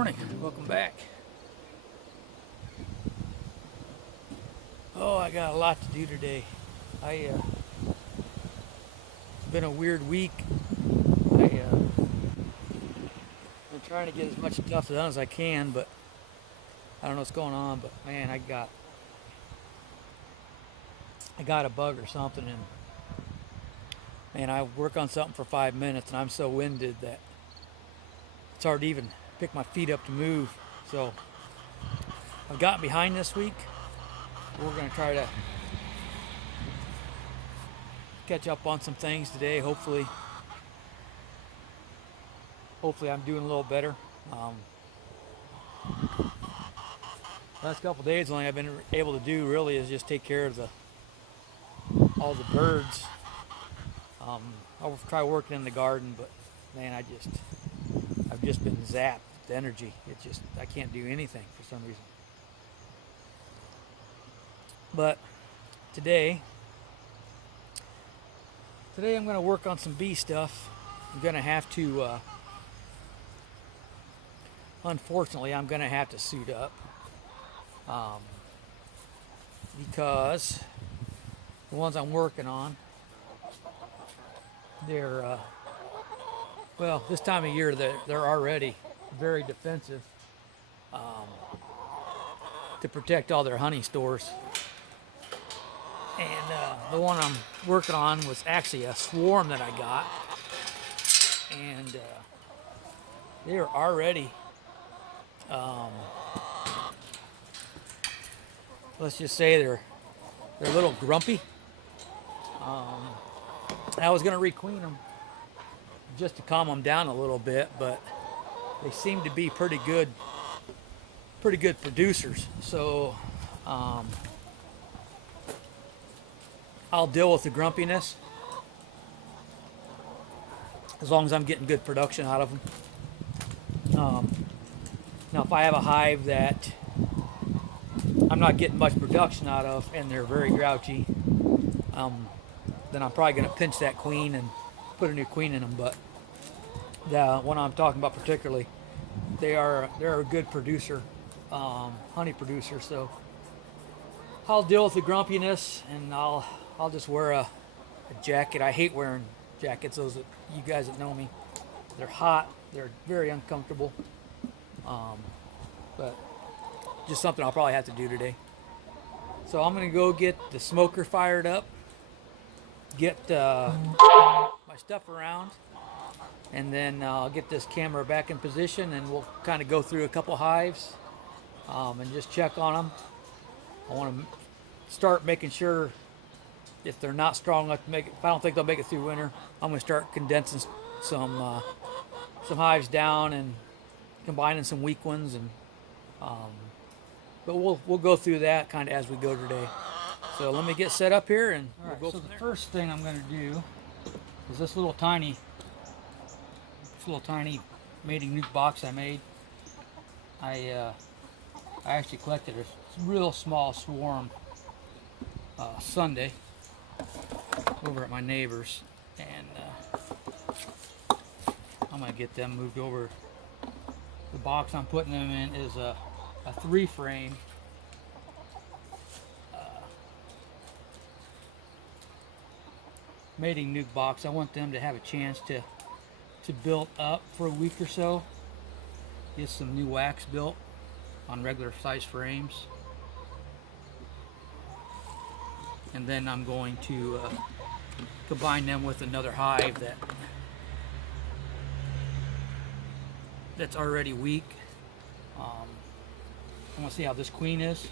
morning. Welcome back. Oh, I got a lot to do today. It's been a weird week. Been trying to get as much stuff done as I can, but I don't know what's going on. But man, I got a bug or something, and man, I work on something for 5 minutes, and I'm so winded that it's hard to even pick my feet up to move. So I've gotten behind this week. We're going to try to catch up on some things today. Hopefully I'm doing a little better. Last couple of days, the only I've been able to do really is just take care of all the birds. I'll try working in the garden, but man, I've just been zapped with energy. I can't do anything for some reason. But today I'm going to work on some bee stuff. I'm going to have to, unfortunately, I'm going to have to suit up because the ones I'm working on, they're, well, this time of year they're already very defensive to protect all their honey stores. And the one I'm working on was actually a swarm that I got, and they are already, let's just say they're a little grumpy. I was going to requeen them just to calm them down a little bit, but they seem to be pretty good producers. So I'll deal with the grumpiness as long as I'm getting good production out of them. Now, if I have a hive that I'm not getting much production out of and they're very grouchy, then I'm probably going to pinch that queen and put a new queen in them. But the one I'm talking about particularly, they're a good producer, honey producer. So I'll deal with the grumpiness, and I'll just wear a jacket. I hate wearing jackets. Those that you guys that know me, they're hot. They're very uncomfortable. But just something I'll probably have to do today. So I'm gonna go get the smoker fired up, get my stuff around, and then I'll get this camera back in position, and we'll kind of go through a couple hives and just check on them. I want to start making sure if they're not strong enough to make it, if I don't think they'll make it through winter, I'm going to start condensing some hives down and combining some weak ones, and but we'll go through that kind of as we go today. So let me get set up here, and we'll go. So the first thing I'm going to do is this little tiny mating nuke box I made. I actually collected a real small swarm Sunday over at my neighbor's, and I'm gonna get them moved over. The box I'm putting them in is a 3-frame mating nuke box. I want them to have a chance to build up for a week or so, get some new wax built on regular size frames, and then I'm going to combine them with another hive that's already weak. I want to see how this queen is.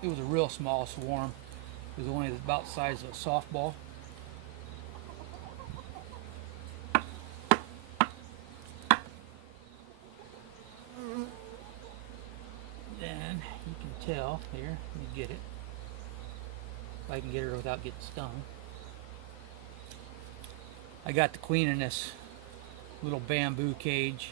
It was a real small swarm. It was only about the size of a softball. Then you can tell here, let me get it. If I can get her without getting stung. I got the queen in this little bamboo cage.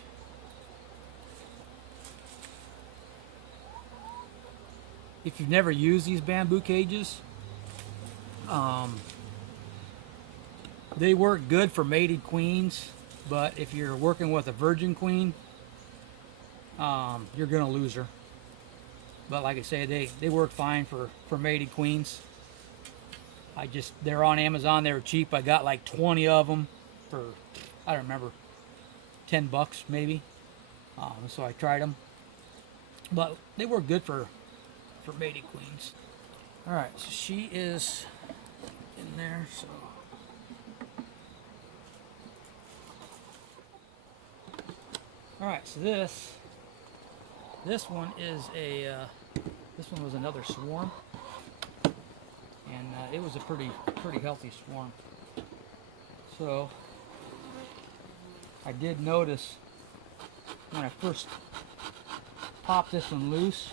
If you've never used these bamboo cages, They work good for mated queens, but if you're working with a virgin queen, you're gonna lose her. But like I say, they work fine for mated queens. They're on Amazon. They were cheap. I got like 20 of them for, I don't remember, $10 maybe. So I tried them, but they work good for mated queens. All right, so she is in there. So all right, so this one is this one was another swarm, and it was a pretty healthy swarm. So I did notice when I first popped this one loose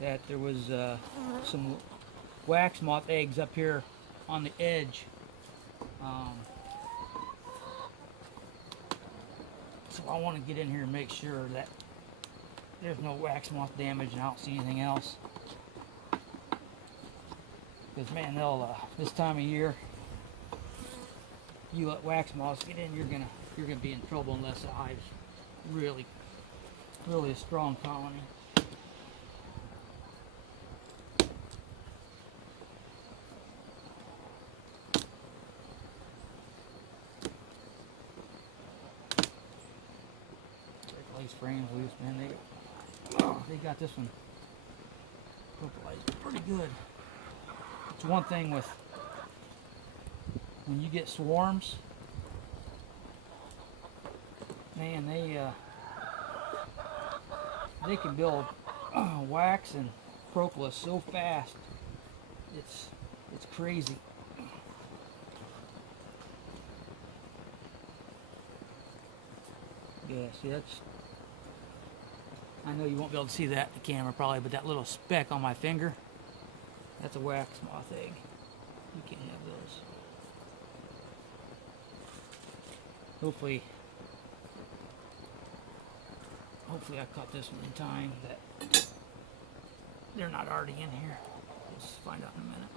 that there was some wax moth eggs up here on the edge. So I want to get in here and make sure that there's no wax moth damage and I don't see anything else. Because man, they'll this time of year, you let wax moths get in, you're gonna be in trouble unless the hive's really a strong colony. These frames loose, man. They got this one pretty good. It's one thing with when you get swarms, man, they can build wax and propolis so fast. It's crazy. Yeah, see that's. I know you won't be able to see that in the camera probably, but that little speck on my finger, that's a wax moth egg. You can't have those. Hopefully I caught this one in time that they're not already in here. We'll just find out in a minute.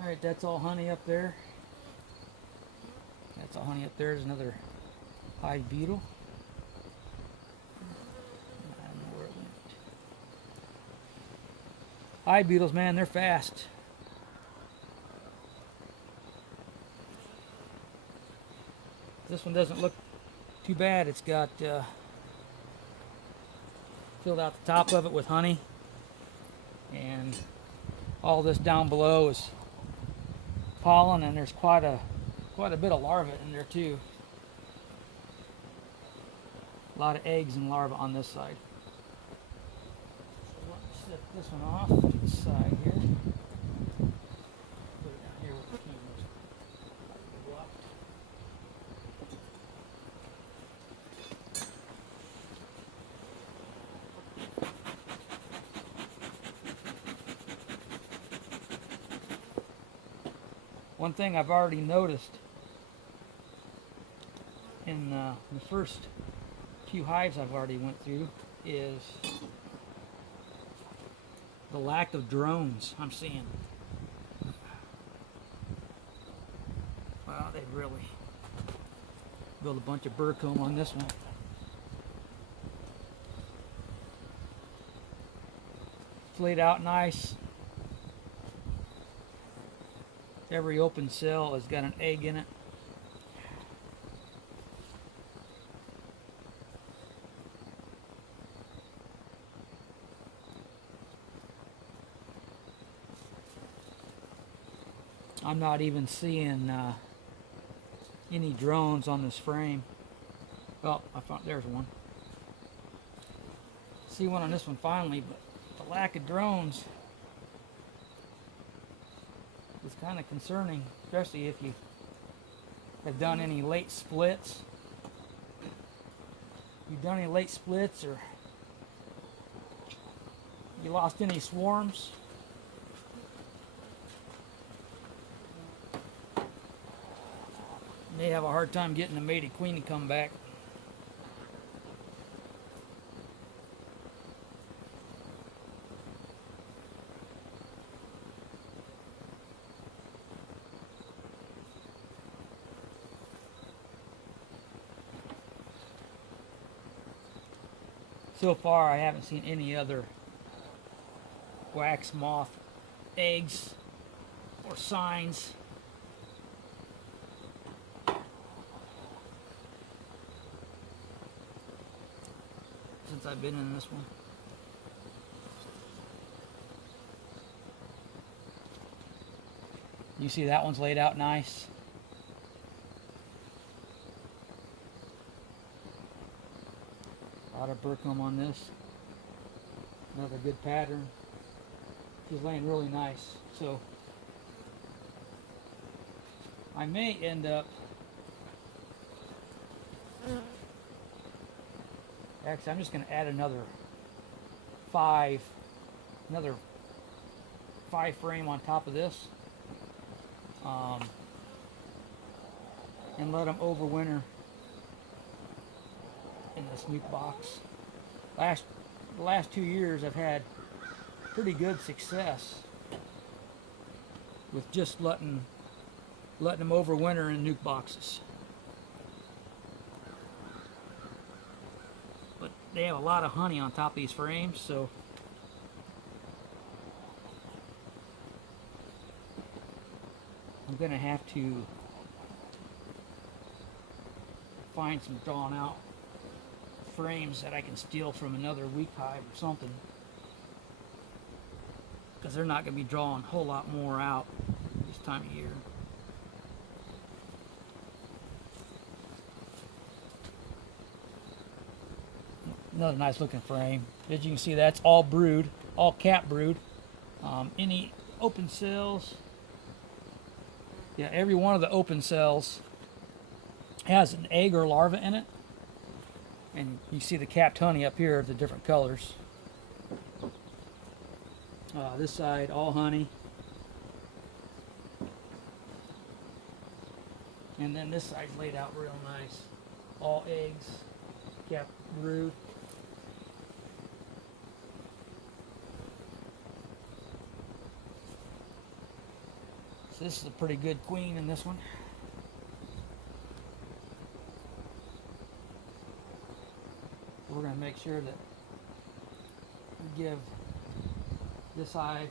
Alright, that's all honey up there. That's all honey up there. There's another hive beetle. I don't know where it went. Hive beetles, man, they're fast. This one doesn't look too bad. It's got filled out the top of it with honey, and all this down below is pollen, and there's quite a bit of larvae in there too. A lot of eggs and larvae on this side. So let's set this one off to the side here. Put it down here with the cameras blocked. One thing I've already noticed in the first few hives I've already went through is the lack of drones I'm seeing. Wow, they really built a bunch of burr comb on this one. It's laid out nice. Every open cell has got an egg in it. I'm not even seeing any drones on this frame. Well, I found there's one. See one on this one finally, but the lack of drones is kind of concerning, especially if you have done any late splits. you've done any late splits or you lost any swarms. They have a hard time getting a mated queen to come back. So far, I haven't seen any other wax moth eggs or signs. Since I've been in this one. You see that one's laid out nice. A lot of burcomb on this. Another good pattern. She's laying really nice. So I may end up actually I'm just going to add another five frame on top of this and let them overwinter in this nuke box. The last 2 years I've had pretty good success with just letting them overwinter in nuke boxes. But they have a lot of honey on top of these frames, so I'm gonna have to find some drawn out frames that I can steal from another weak hive or something, because they're not going to be drawing a whole lot more out this time of year. Another nice looking frame. As you can see, that's all brood, all cap brood. Any open cells, yeah, every one of the open cells has an egg or larva in it. And you see the capped honey up here of the different colors. This side, all honey. And then this side's laid out real nice. All eggs, capped brood. So this is a pretty good queen in this one. We're going to make sure that we give this hive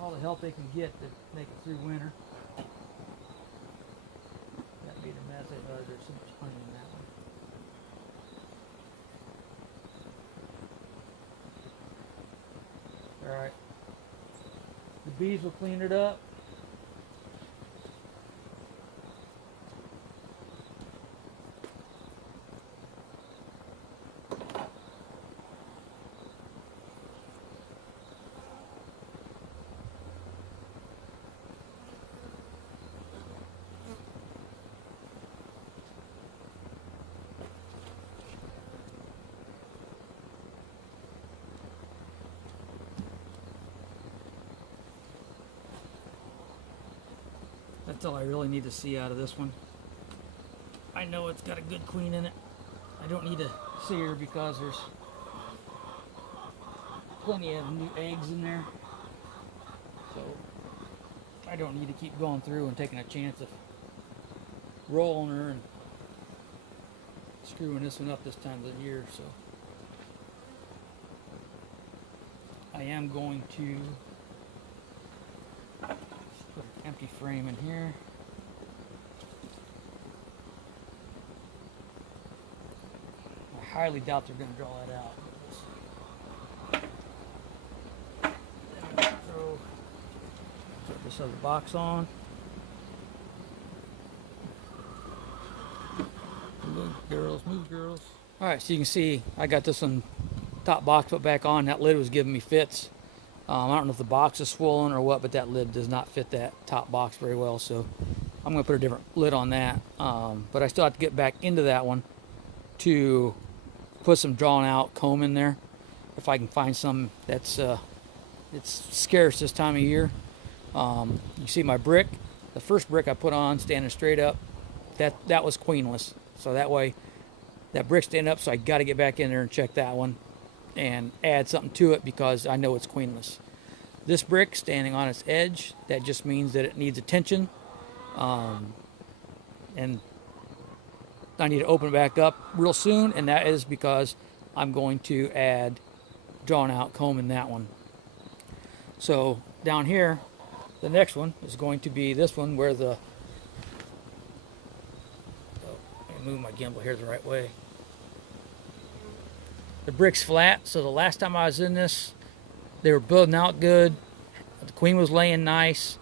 all the help they can get to make it through winter. That made a mess. There's so much honey in that one. Alright. The bees will clean it up. That's all I really need to see out of this one. I know it's got a good queen in it. I don't need to see her because there's plenty of new eggs in there. So I don't need to keep going through and taking a chance of rolling her and screwing this one up this time of the year. So I am going to put an empty frame in here. I highly doubt they're going to draw that out. Throw this other box on. Move girls, move girls. Alright, so you can see I got this one top box put back on. That lid was giving me fits. I don't know if the box is swollen or what, but that lid does not fit that top box very well, so I'm going to put a different lid on that. But I still have to get back into that one to put some drawn out comb in there. If I can find some that's it's scarce this time of year. You see my brick, the first brick I put on standing straight up, that was queenless. So that way that brick's standing up, so I got to get back in there and check that one and add something to it because I know it's queenless. This brick standing on its edge, that just means that it needs attention, and I need to open it back up real soon, and that is because I'm going to add drawn out comb in that one. So down here, the next one is going to be this one where the, let me move my gimbal here the right way. The brick's flat, so the last time I was in this, they were building out good. The queen was laying nice.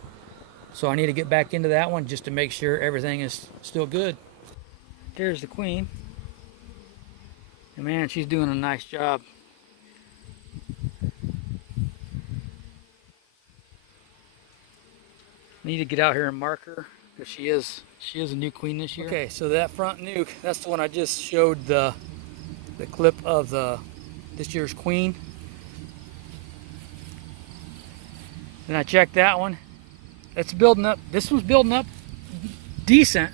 So I need to get back into that one just to make sure everything is still good. Here's the queen. And man, she's doing a nice job. I need to get out here and mark her because she is a new queen this year. Okay, so that front nuke, that's the one I just showed the clip of this year's queen. Then I checked that one. It's building up. This one's building up decent,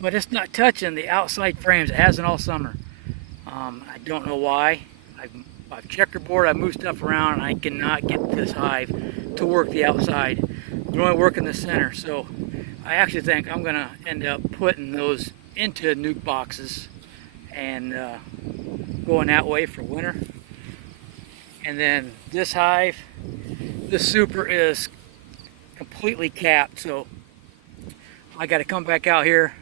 but it's not touching the outside frames. It hasn't all summer. I don't know why. I've checkerboard, I've moved stuff around, and I cannot get this hive to work the outside. They're only working the center. So I actually think I'm gonna end up putting those into nuke boxes and going that way for winter. And then this hive, this super is completely capped, so I got to come back out here,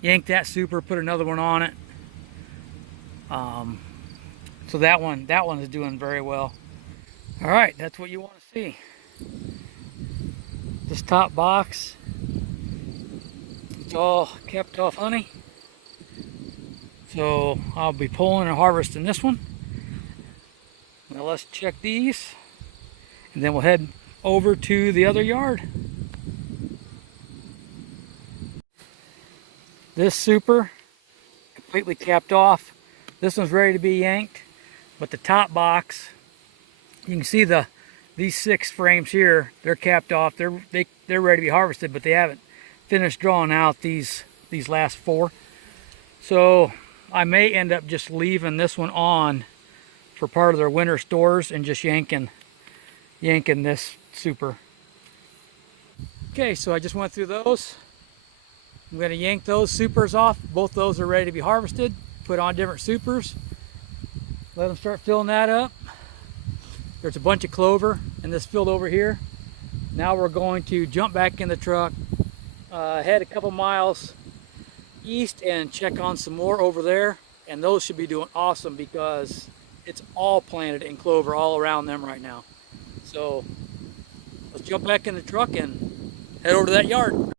yank that super, put another one on it. So that one is doing very well. All right, that's what you want to see. This top box, it's all kept off honey. So I'll be pulling and harvesting this one. Now let's check these, and then we'll head over to the other yard. This super completely capped off. This one's ready to be yanked, but the top box, you can see these 6 frames here, they're capped off. They're ready to be harvested, but they haven't finished drawing out these last 4. So I may end up just leaving this one on for part of their winter stores and just yanking this super. Okay, so I just went through those. I'm going to yank those supers off. Both those are ready to be harvested. Put on different supers. Let them start filling that up. There's a bunch of clover in this field over here. Now we're going to jump back in the truck, head a couple miles east and check on some more over there. And those should be doing awesome because it's all planted in clover all around them right now. So let's jump back in the truck and head over to that yard.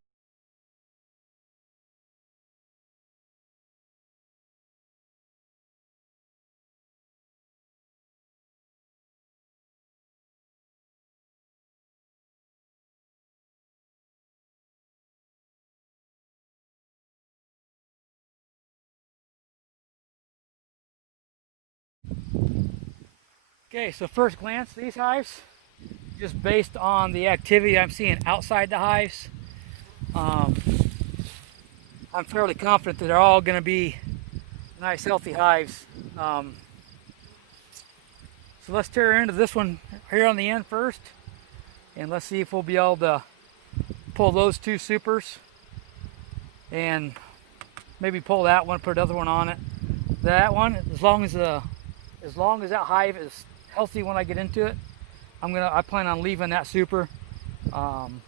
Okay, so first glance, these hives, just based on the activity I'm seeing outside the hives, I'm fairly confident that they're all going to be nice, healthy hives. So let's tear into this one here on the end first, and let's see if we'll be able to pull those 2 supers, and maybe pull that one, put another one on it. That one, as long as that hive is healthy when I get into it, I plan on leaving that super. You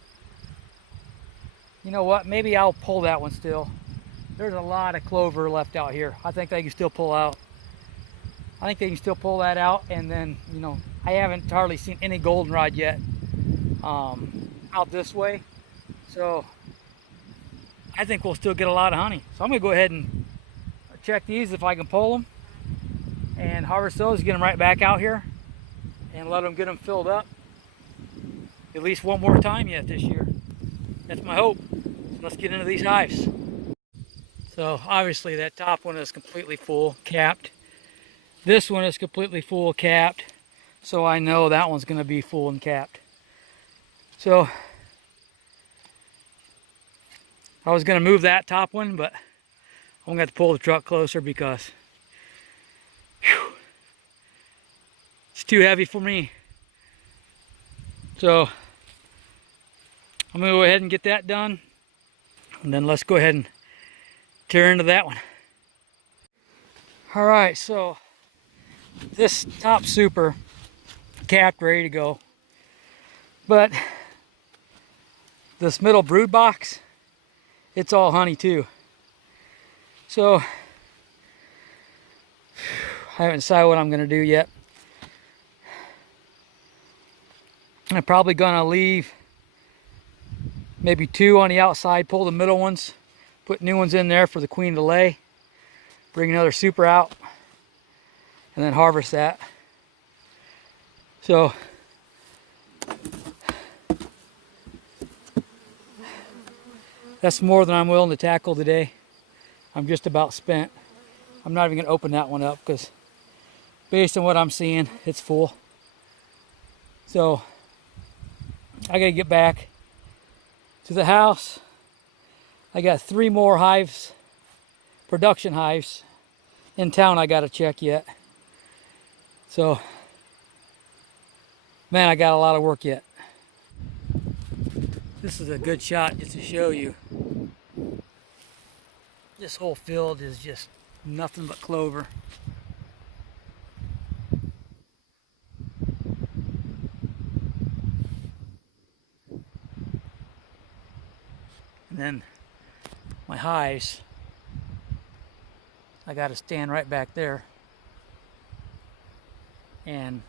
know what? Maybe I'll pull that one still. There's a lot of clover left out here. I think they can still pull out. I think they can still pull that out, and then, you know, I haven't hardly seen any goldenrod yet out this way. So I think we'll still get a lot of honey. So I'm gonna go ahead and check these if I can pull them and harvest those, get them right back out here and let them get them filled up at least one more time yet this year. That's my hope. let's get into these hives. So obviously that top one is completely full, capped. This one is completely full, capped. So I know that one's going to be full and capped. So I was going to move that top one, but I'm going to have to pull the truck closer because it's too heavy for me. So I'm going to go ahead and get that done. And then let's go ahead and tear into that one. All right, so this top super capped, ready to go. But this middle brood box, it's all honey too. So I haven't decided what I'm going to do yet. I'm probably going to leave maybe 2 on the outside, pull the middle ones, put new ones in there for the queen to lay, bring another super out, and then harvest that. So that's more than I'm willing to tackle today. I'm just about spent. I'm not even going to open that one up because based on what I'm seeing, it's full. So I got to get back to the house. I got 3 more hives, production hives in town I got to check yet. So, man, I got a lot of work yet. This is a good shot just to show you. This whole field is just nothing but clover. And then my hives, I got to stand right back there. And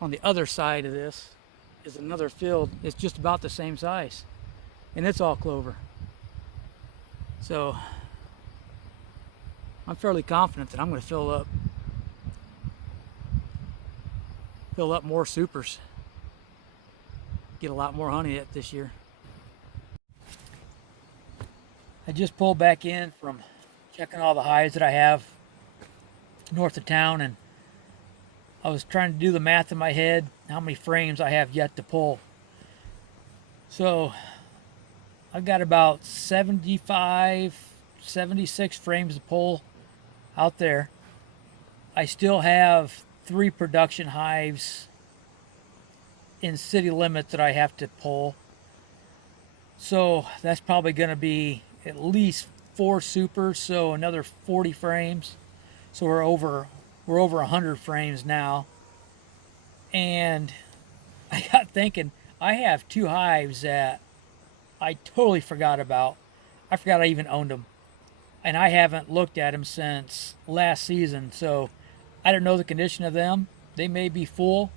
on the other side of this is another field. It's just about the same size, and it's all clover. So I'm fairly confident that I'm going to fill up more supers, get a lot more honey at this year. I just pulled back in from checking all the hives that I have north of town, and I was trying to do the math in my head, how many frames I have yet to pull. So I've got about 75, 76 frames to pull out there. I still have 3 production hives in city limits that I have to pull. So that's probably going to be at least 4 supers, so another 40 frames. So we're over 100 frames now. And I got thinking, I have 2 hives that I totally forgot about. I forgot I even owned them. And I haven't looked at them since last season. So I don't know the condition of them. They may be full,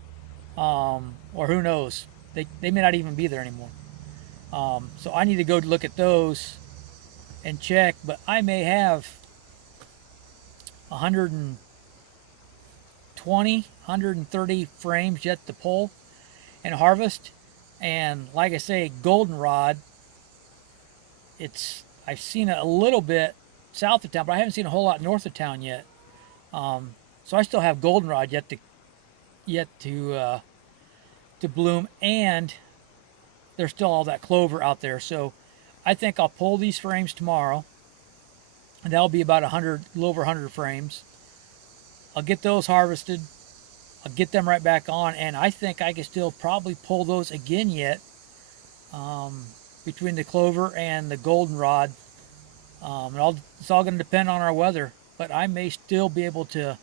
or who knows. They may not even be there anymore. So I need to go look at those and check. But I may have 120, 130 frames yet to pull and harvest. And like I say, goldenrod, I've seen it a little bit south of town, but I haven't seen a whole lot north of town yet. So I still have goldenrod yet to bloom, and there's still all that clover out there. So I think I'll pull these frames tomorrow, and that'll be about 100, a little over 100 frames. I'll get those harvested. I'll get them right back on, and I think I can still probably pull those again yet, between the clover and the goldenrod. It's all going to depend on our weather, but I may still be able to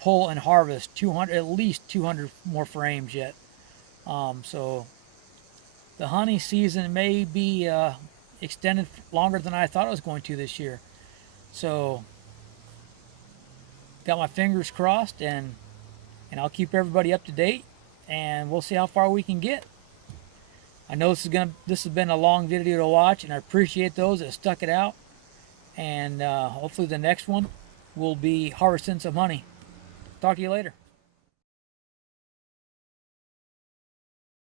pull and harvest 200, at least 200 more frames yet. So the honey season may be extended longer than I thought it was going to this year. So got my fingers crossed, and I'll keep everybody up to date, and we'll see how far we can get. I know this has been a long video to watch, and I appreciate those that stuck it out. And hopefully the next one will be harvesting some honey. Talk to you later.